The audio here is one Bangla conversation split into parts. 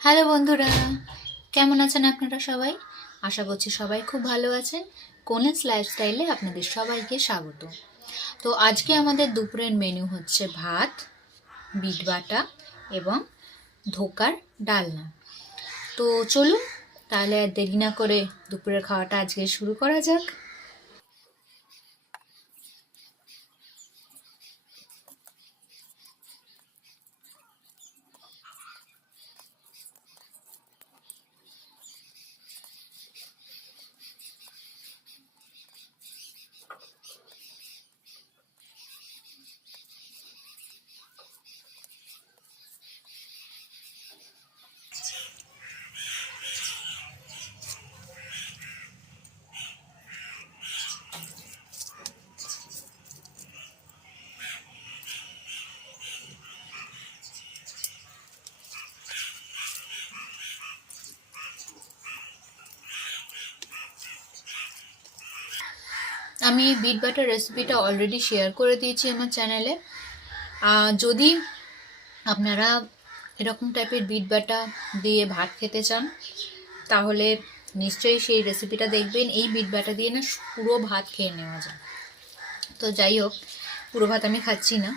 হ্যালো বন্ধুরা, কেমন আছেন আপনারা সবাই? আশা করছি সবাই খুব ভালো আছেন। কোনেস লাইফস্টাইলে আপনাদের সবাইকে স্বাগত। তো আজকে আমাদের দুপুরের মেনু হচ্ছে ভাত, বিট বাটা এবং ধোকার ডালনা। তো চলুন তাহলে আর দেরি না করে দুপুরের খাওয়াটা আজকে শুরু করা যাক। আমি বিট বাটার রেসিপিটা অলরেডি শেয়ার করে দিয়েছি আমার চ্যানেলে। যদি আপনারা এরকম টাইপের বিট বাটা দিয়ে ভাত খেতে চান তাহলে নিশ্চয়ই সেই রেসিপিটা দেখবেন। এই বিট বাটা দিয়ে না পুরো ভাত খেয়ে নেওয়া যায়। তো যাই হোক, পুরো ভাত আমি খাচ্ছি না।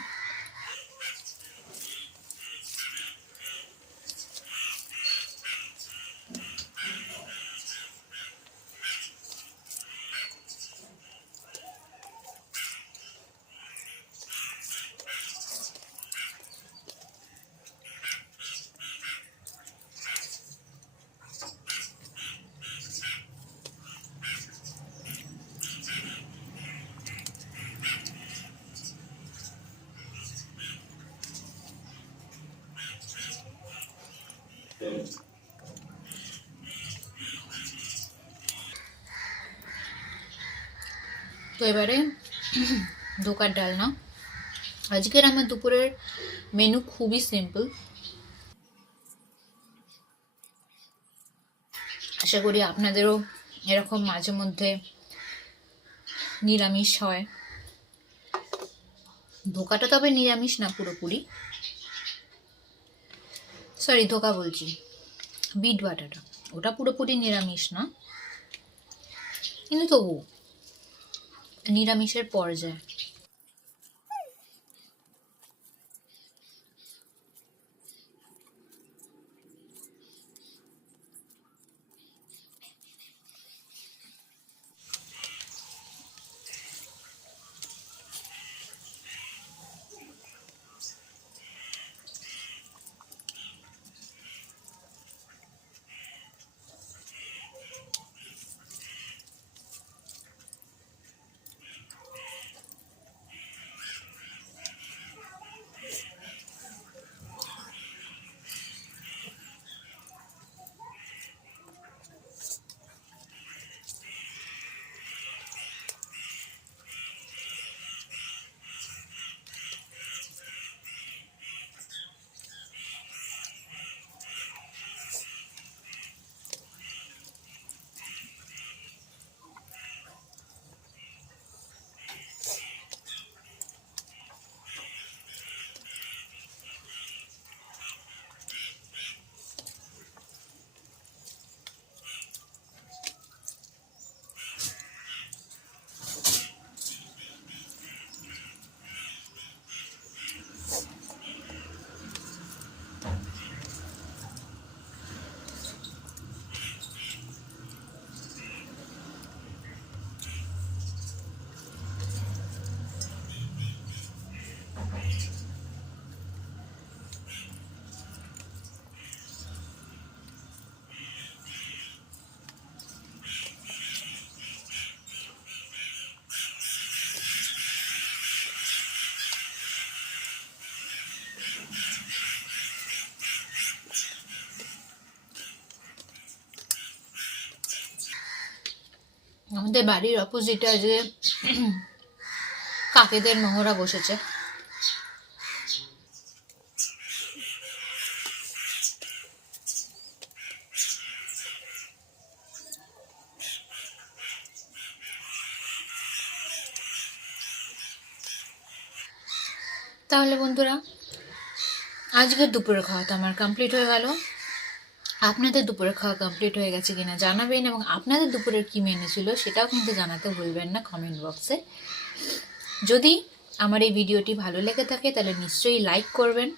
তো এবারে ধোকার ডালনা। আজকের আমার দুপুরের মেনু খুবই সিম্পল। আশা করি আপনাদেরও এরকম মাঝে মধ্যে নিরামিষ হয়। ধোকাটা তবে নিরামিষ না পুরোপুরি, সরি ধোকা বলছি, বিট বাটাটা ওটা পুরোপুরি নিরামিষ না, কিন্তু তবু নিরামিষের পর্যায়ে। আমাদের বাড়ির অপোজিটে আজকে কাকেদের মহড়া বসেছে। তাহলে বন্ধুরা, আজকের দুপুরের খাওয়াটা আমার কমপ্লিট হয়ে গেল। আপনাদের দুপুরের খাওয়া কমপ্লিট হয়ে গেছে কিনা জানাবেন, এবং আপনাদের দুপুরের কী মেনু ছিল সেটাও কিন্তু জানাতে ভুলবেন না কমেন্ট বক্সে। যদি আমার এই ভিডিওটি ভালো লেগে থাকে তাহলে নিশ্চয়ই লাইক করবেন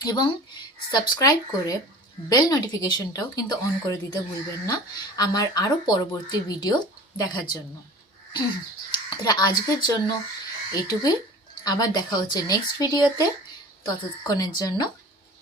এবং সাবস্ক্রাইব করে বেল নোটিফিকেশনটাও কিন্তু অন করে দিতে ভুলবেন না আমার আরও পরবর্তী ভিডিও দেখার জন্য। তাহলে আজকের জন্য এইটুকুই, আবার দেখা হচ্ছে নেক্সট ভিডিওতে। ততক্ষণের জন্য